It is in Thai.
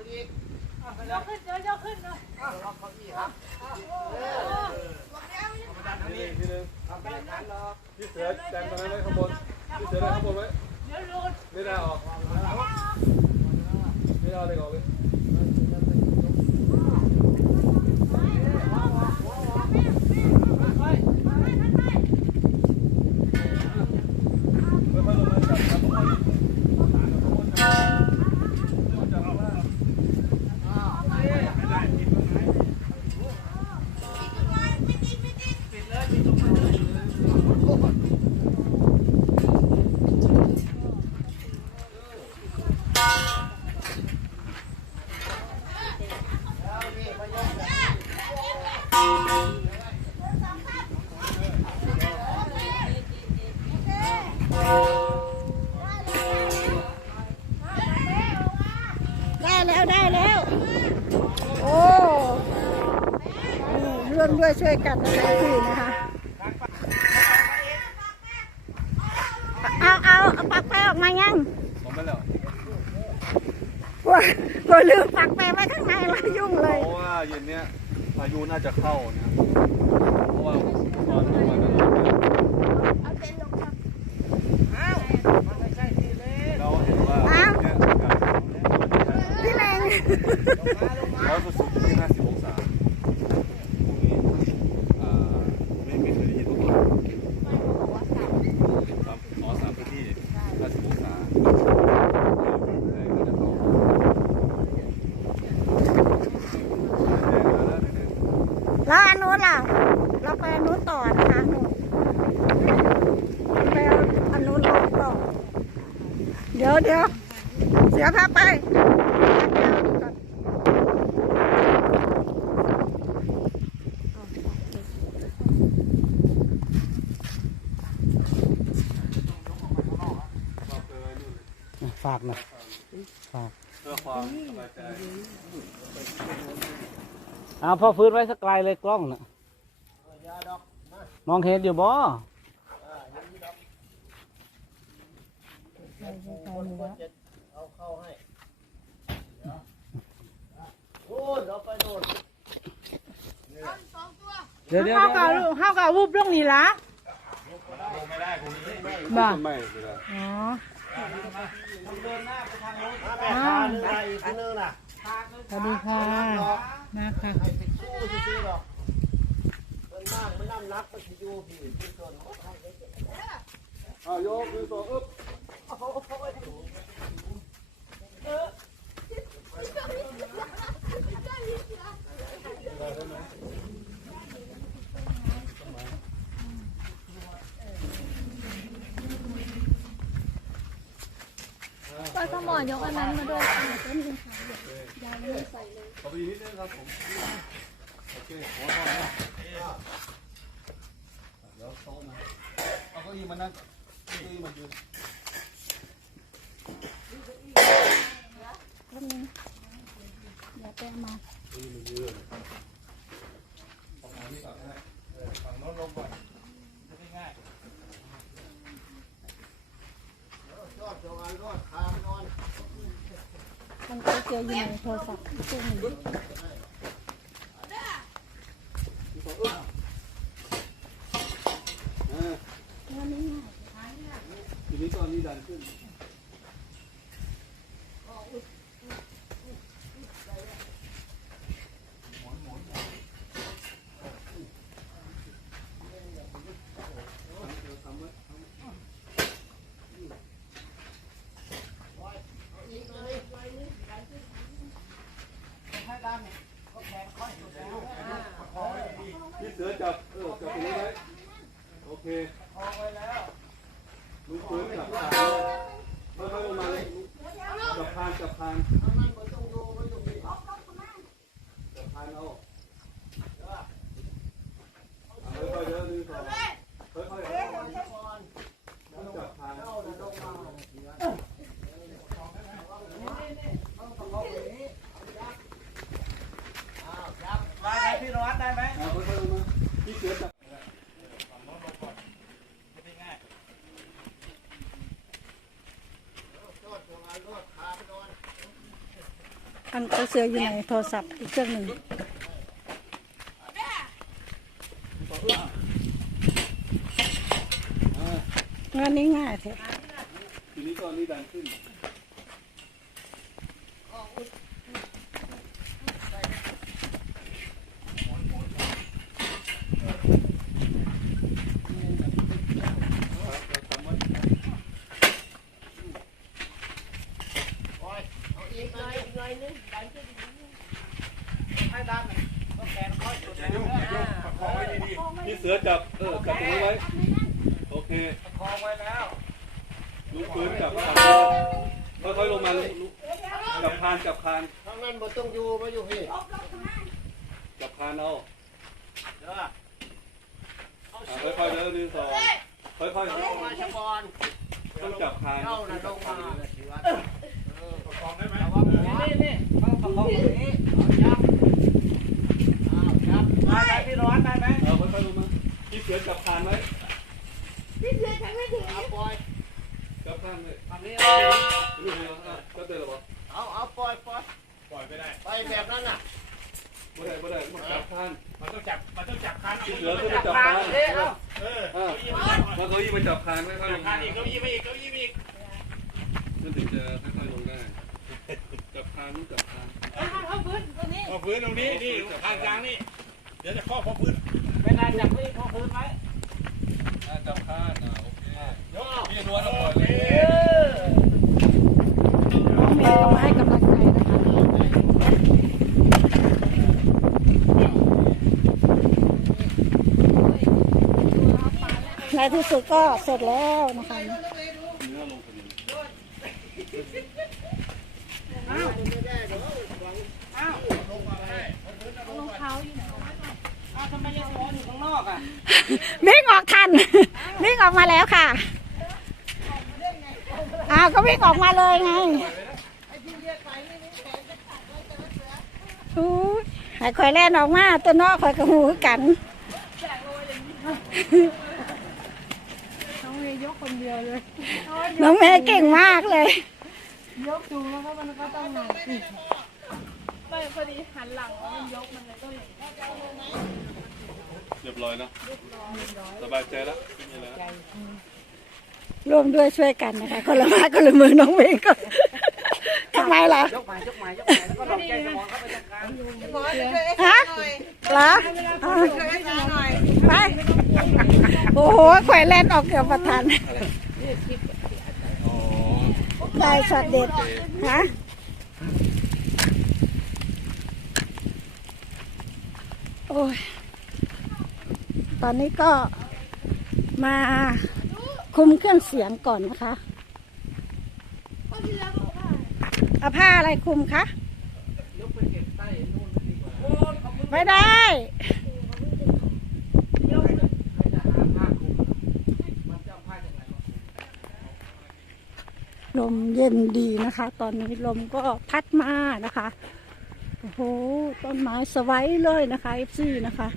ขึ้นอีกยกขึ้นเดี๋ยวยกขึ้นเลยล็อกเก้าอี้ครับนี่ทีนึงทำไม่ได้หรอกพี่เสือแตงตรงนั้นไว้ข้างบนพี่เสือได้ข้างบนไว้เดี๋ยวหลุดไม่ได้ออกไม่ได้เอกเลยออกเลย แล้วได้แล้ว โอ้นี่ร่วมด้วยช่วยกันนะคะพี่นะคะ เอาเอาเอาปักแปรออกมายังผมไม่แล้วว่าว่าลืมปักแปรไว้ข้างในแล้วยุ่งเลยเพราะว่าเย็นเนี้ยพายุน่าจะเข้านะเพราะว่าตอนกลางวันนั้นมันไม่ใช่ที่เล่น เราเห็นว่าเนี่ยอากาศ พี่แร้อยเปอร์เซ็นต์ที่50องศาพรุ่งนี้อ่าไม่ไม่เคยได้ยินมาก่อนสามขอสามพื้นที่50องศาแรงก็จะเข้าแรงมาแล้วเนี่ยแล้วอันนู้นล่ะ เราไปอันนู้นต่อนะคะหนูไปเอาอันนู้นลงต่อ เดี๋ยวเดี๋ยวเสียพาไปไปเอานี่ก่อนฝากนะฝากเพื่อความสบายใจเอาพอฟื้นไว้สักไกลเลยกล้องน่ะยาดอกมองเห็นอยู่บ่เอาเข้าให้โอ้ยเราไปโน่นเดี๋ยวเดี๋ยวเข้ากับลูกเข้ากับวูบเรื่องนี้ละบ้าไม่ไม่ได้อ๋อ แม่ค้าหรืออะไรอีกคนนึงน่ะสวัสดีค่ะ มาค่ะไอ้ไปสู้ซื้อๆหรอกมันมามันน้ำนักมันสิอยู่พี่ที่ส่วนของเอาโยกคือตัวอึ๊บ ก็สมอนยกอันนั้นมาด้วยค่ะขอไปนิดนึงครับผมโอเคหัวพอแล้วเดี๋ยวโต๊ะมาเอาเก้าอี้มานั่งเก้าอี้มายืน แป๊บนึงเดี๋ยวไปเอามา เก้าอี้มายืนเอาฝั่งนี้ก่อนนะฮะเออฝั่งโน้นลงก่อนจะได้ง่าย ยอดจงอันรอดทางนอน มันก็ เจออยู่ในโทรศัพท์ซึ่งเออทีนี้ตอนนี้ดันขึ้น พี่เสือจับเออจับตรงนี้ไว้โอเคพอไปแล้วลุงปืนจับขาไม่ไม่ลงมาเลยจับพานจับพานจับพานเอาค่อยๆเดินหนึ่งสองค่อยๆจับพานได้ไหมพี่นวัดได้ไหมค่อยๆลงมาพี่เสื อันรอดทาเสืออยู่ในโทรศัพท์อีกเครื่องหนึ่งงานนี้ง่ายแท้ทีนี้ตอนนี้ดันขึ้น เอาอีกหน่อยอีกหน่อยนึงดันขึ้นอีกนิดนึงให้ดันต้องแขนค่อยสุดนะ พี่เสือจับ เออ จับตรงนี้ไว้ โอเค ประคองไว้แล้วลุกพื้นจับคานค่อยๆลงมาลุกลุกจับคานจับคานข้างนั้นบ่ต้องอยู่มาอยู่พี่จับคานเอาเด้ออะค่อยๆเดินหนึ่งสองค่อยๆลงมาชะบอนต้องจับคานเจ้าน่ะลงมาประคองได้ไหมนี่นี่ต้องประคองตรงนี้ยับอ้าวยับได้ไหมพี่ร้อนได้ไหมเอาค่อยๆลงมาพี่เสือจับคานไว้ เอาปล่อยจับคานเลยทำนี้เอาลูกเดียวอะก็เตือนหรอปะเอาเอาปล่อยปล่อยปล่อยไม่ได้ไปแบบนั้นน่ะไม่ได้ไม่ได้ต้องจับคานมันต้องจับมันต้องจับคันพี่เสือก็ไปจับคานเอ๊ะเอาเอออะแล้วเขายี่มาจับคานค่อยๆลจับงคัมานอีกเก้าอี้มาอีกเก้าอี้มาอีกนั่นถึงจะค่อยๆลงได้จับคานต้องจับคานเอาพื้นตรงนี้พอพื้นตรงนี้นี่ทางกลางนี่เดี๋ยวจะข้อพอพื้นไม่นานจับพี่พอพื้นไหมอะ จับคานอะโอเคยกพี่นวลเอาปล่อยเลยน้องเมย์ก็มาให้กำลังใจนะคะในที่สุดก็เสร็จแล้วนะคะ เนื้อลงพอดี รองเท้าอยู่ไหนอ้าวทำไมยังร้อนอยู่ข้างนอกอะ วิ่งออกทันวิ่งออกมาแล้วค่ะอ้าวก็วิ่งออกมาเลยไงอู้ยให้คอยแล่นออกมาตัวนอกคอยกระหูกันน้องเมย์ยกคนเดียวเลยน้องเมย์เก่งมากเลย ยกจูงแล้วก็มันก็ต้องหนักสิไม่พอดีหันหลังแล้วมันยกมันเลยก็เลย เรียบร้อยเนอะสบายใจแล้วไม่มีแล้วร่วมด้วยช่วยกันนะคะคนละไม้คนละมือน้องเมย์ก็ทำไมล่ะยกมายกมายกมาแล้วก็ลองใจสมองเข้าไปตรงกลางฮะเหรออ่าไป โอ้โหแขวนแล่นออกเกือบประทันได้ช็อตเด็ดฮะโอ้ย ตอนนี้ก็มาคุมเครื่องเสียงก่อนนะคะเอาผ้าอะไรคุมคะไม่ได้ ลมเย็นดีนะคะ ตอนนี้ลมก็พัดมานะคะ โอ้โห ต้นไม้สไว้เลยนะคะเอฟซีนะคะ